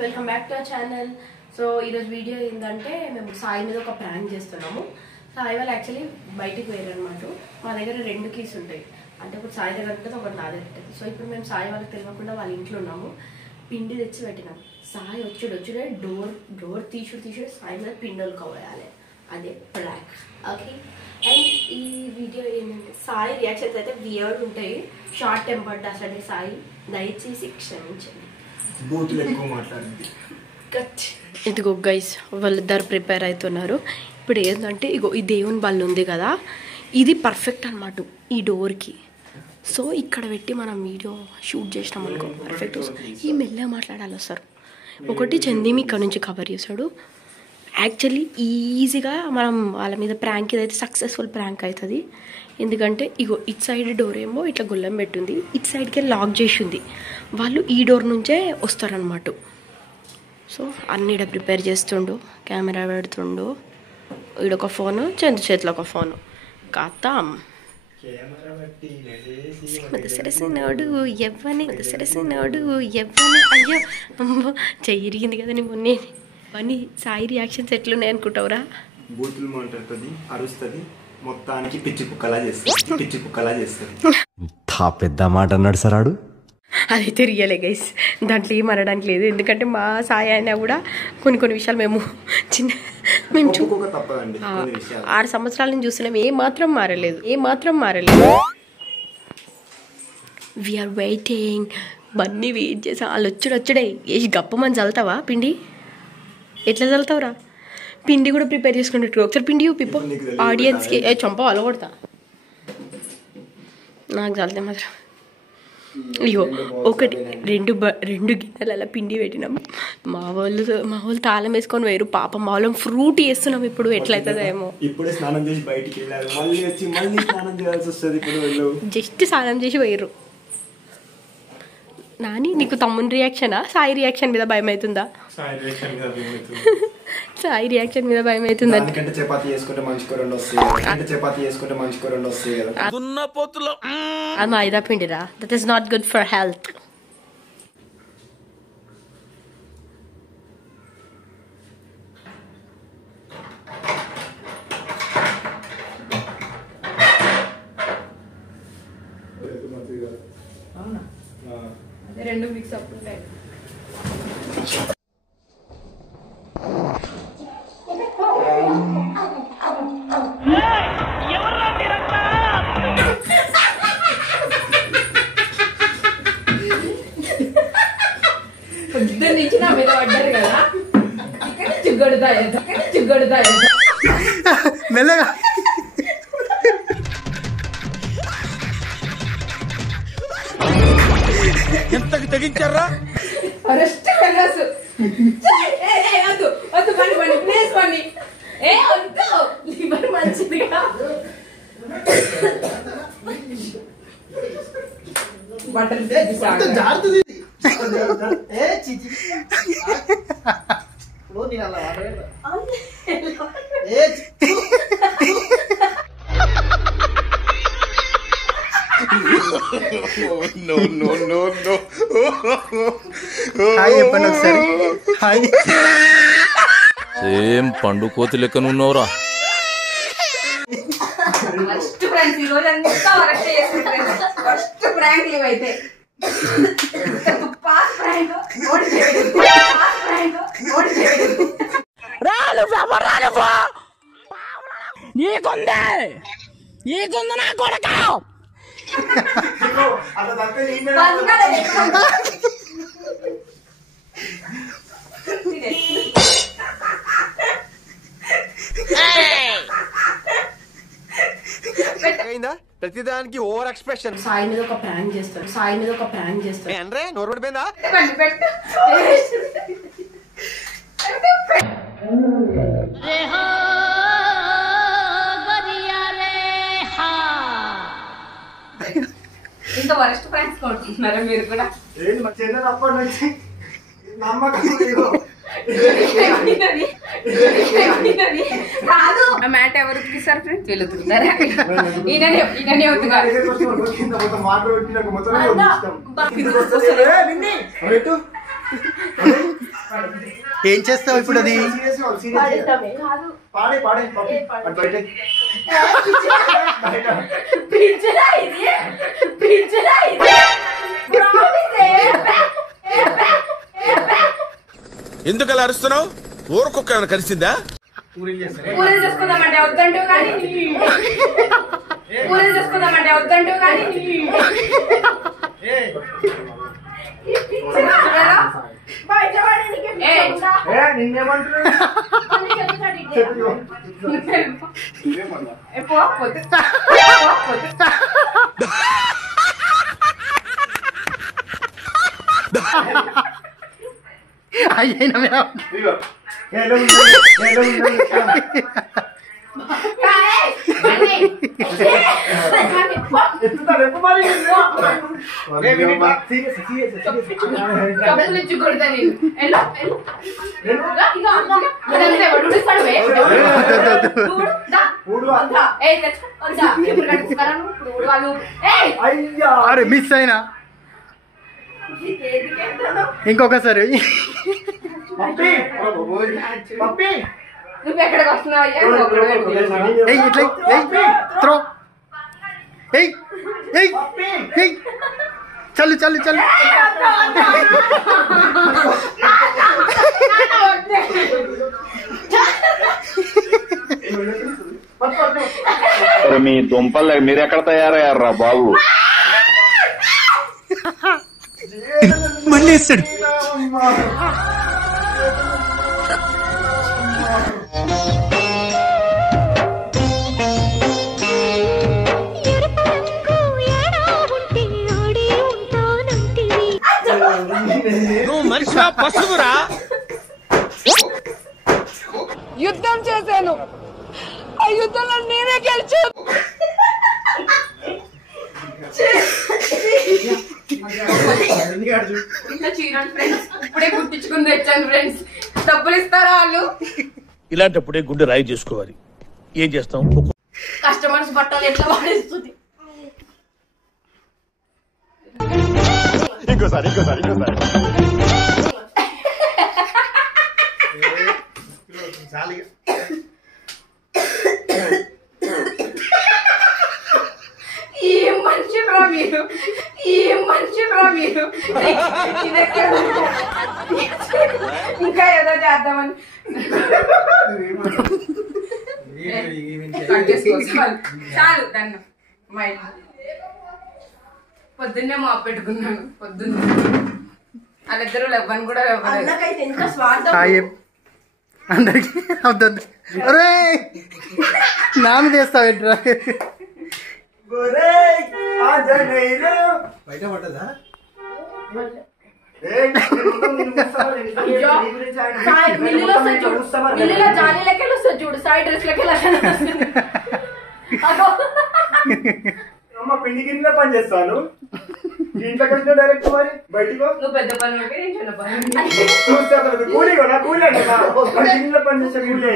Welcome back to our channel. So ఈరోజు video ఏంటంటే మేము సాయి మీద ఒక ప్రాంక్ చేస్తున్నాము. సాయి వాళ్ళు యాక్చువల్లీ బయటికి వేరనమాట. మా దగ్గర 2 కీస్ ఉంటాయి, అంటే ఒకటి సాయి దగ్గర ఉంటుంది, ఒకటి నా దగ్గర ఉంటుంది. సో ఇప్పుడు మేము సాయి వాళ్ళకి తెలియకుండా వాళ్ళ ఇంట్లో ఉన్నాము. పిండి తెచ్చి పెట్టినాం. సాయి వచ్చుడే డోర్ తీసుడు సాయి మీద పిండలు కవ్వేయాలి. అదే ప్రాంక్. ఓకే, అండ్ ఈ వీడియో ఏంటంటే సాయి రియాక్షన్స్ అయితే వియర్డ్ ఉంటాయి, షార్ట్ టెంపర్డ్ అసలు సాయి, దయచేసి క్షమించండి. ఇదిగో గైస్, వాళ్ళిద్దరు ప్రిపేర్ అవుతున్నారు. ఇప్పుడు ఏంటంటే ఇగో ఈ దేవుని బల్ల ఉంది కదా, ఇది పర్ఫెక్ట్ అనమాట ఈ డోర్కి. సో ఇక్కడ పెట్టి మనం వీడియో షూట్ చేసినాం అనుకో పర్ఫెక్ట్. ఈ మెల్లగా మాట్లాడాలి వస్తారు. ఒకటి చందీమి ఇక్కడ నుంచి కవర్ చేశాడు. యాక్చువల్లీ ఈజీగా మనం వాళ్ళ మీద ప్రాంక్ ఇదైతే సక్సెస్ఫుల్ ప్రాంక్ అవుతుంది. ఎందుకంటే ఇగో ఇటు సైడ్ డోర్ ఏమో ఇట్లా గుల్లం పెట్టుంది, ఇటు సైడ్కి లాక్ చేసి ఉంది. వాళ్ళు ఈ డోర్ నుంచే వస్తారనమాట. సో అన్నీ ఇక్కడ ప్రిపేర్ చేస్తుండు, కెమెరా పెడుతుండు, ఈడొక ఫోను, చందు చేతిలో ఒక ఫోను. కథం సరసినోడు ఎవ్వని అయ్యో అమ్మో చెయ్యిరిగింది కదా నీ మొన్నే అని. సాయి రియాక్షన్స్ ఎట్లున్నాయి అనుకుంటావురా? బూతులు మాట్లాడుతుంది, అరుస్తుంది, మొత్తానికి పిచ్చి కుక్కలా చేస్తుంది. పెద్ద మాట అన్నాడు సార్ ఆడు. అదైతే రియలే గైస్, దాంట్లో ఏం అనడానికి లేదు. ఎందుకంటే మా సాయి అయినా కూడా కొన్ని విషయాలు మేము 6 సంవత్సరాల నుంచి చూస్తున్నాం, ఏ మాత్రం మారలేదు. We are waiting. బన్నీ వెయిట్ చేసా. వాళ్ళు వచ్చుడే వేసి గప్పమని చల్లుతావా పిండి? ఎట్లా చల్లుతావురా? పిండి కూడా ప్రిపేర్ చేసుకుంటే ఒకసారి పిండి పిప్పో ఆడియన్స్కి. చంప అలగొడతా నాకు చల్లితే మాత్రం. అయ్యో ఒకటి 2 గిన్నెల పిండి పెట్టినాం. మా వాళ్ళు తాళం వేసుకొని వేరు. పాపం మా వాళ్ళం ఫ్రూట్ వేస్తున్నాం. ఇప్పుడు ఎట్లయితుందో ఏమో. ఇప్పుడే స్నానం చేసి బయటికి వెళ్ళారు, మళ్ళీ స్నానం చేయాల్సి వస్తుంది. జస్ట్ స్నానం చేసి వేయరు. నాని, నీకు తమ్ముని రియాక్షనా సాయి రియాక్షన్ మీద భయం అవుతుందా? సాయి రియాక్షన్ మీద భయం అవుతుందా? చపాతీ చేసుకుంటే మంచిగా 2 వస్తాయి కదా. అది మైదా పిండిరా, that is not good for health. రెండు మిక్స్ అప్ ఉంటాయి. పొద్దున్న నుంచి నా మీద పడ్డారు కదా, ఇక్కడ చుగ్గొడతాయి మెల్లగా. ఎంతకు తెగించారా? మంచిదిగా సేమ్ పండు కోతి లెక్కనున్నావురా. నీకుంది నా కొడక. ప్రతిదానికి ఓవర్ ఎక్స్ప్రెషన్. సాయి మీద ఒక ప్రాంక్ చేస్తారు. అంటే నోరు పడిపోయిందా? ఇంత వరస్ట్ ప్రాంక్స్ కొడుతున్నారా మీరు కూడా? చిన్నప్పటి నుంచి నమ్మకం కాదు. ఆ మ్యాట్ ఎవరికి సార్ ఫ్రెండ్స్ వెళ్తున్నారా? ఈయననే అవుతున్నారు. ఏం చేస్తావు ఇప్పుడు అది? పాడేద్దామే కాదు పాడే పాడే అటు బయట పిచ్చరా ఇది పిచ్చరా ఇది ఎందుకు అలా అరుస్తున్నావు? ఊరుకొక్క కలిసిందా? పూరీలు చేసుకుందామంటే వద్దంటూ కానీ పూరీలు చేసుకుందామంటే వద్దంటూ కానీ అయ్యైనా డబ్బులు ఇచ్చి కొడతా నేను అరే మిస్ అయినా ఇంకొకసారి నువ్వు ఎక్కడికి వస్తున్నావు? ఏయ్ ఇట్లా ఏయ్ త్రో ఏయ్ ఏయ్ ఏయ్ చల్లు చల్లు చల్లు మీ దుంపలు మీరెక్కడ తయారయ్యారా బాబు? మళ్ళీ వేస్తాడు. నువ్వు మనిషిగా పశువురా? యుద్ధం చేశాను, ఆ యుద్ధంలో నేనే గెలిచాను. ఇప్పుడే గుర్తించుకుని తెచ్చాను ఫ్రెండ్స్. డబ్బులు ఇస్తారా వాళ్ళు? ఇలాంటప్పుడే గుండె రాయి చేసుకోవాలి. ఏం చేస్తాం? కస్టమర్స్ బట్టలు ఎట్లా వాడేస్తుంది. ఇంకోసారి ఏం మనిషిరా మీరు, ఏం మనిషిరా మీరు. ఇంకా ఏదో చేద్దామని చాలు దాన్ని. పొద్దున్నే మా పెట్టుకున్నాను. పొద్దున్నే వాళ్ళిద్దరు లెవ్వని కూడా అందరికి అవుతుంది. అరే నామి చేస్తావేంట్రా? బయట పడ్డదా? మిల్లులో జాలి లెక్కలు వస్తుంది చూడు, సైడ్ డ్రెస్ లెక్కలు అమ్మ పిండి గిన్నెలో పని చేస్తాను. ఇంట్లో కంటే డైరెక్ట్ మరి బయటికి నువ్వు పెద్ద పని నేను చిన్న పని. కూలీ గిన్నెలో పని చేసే కూలీ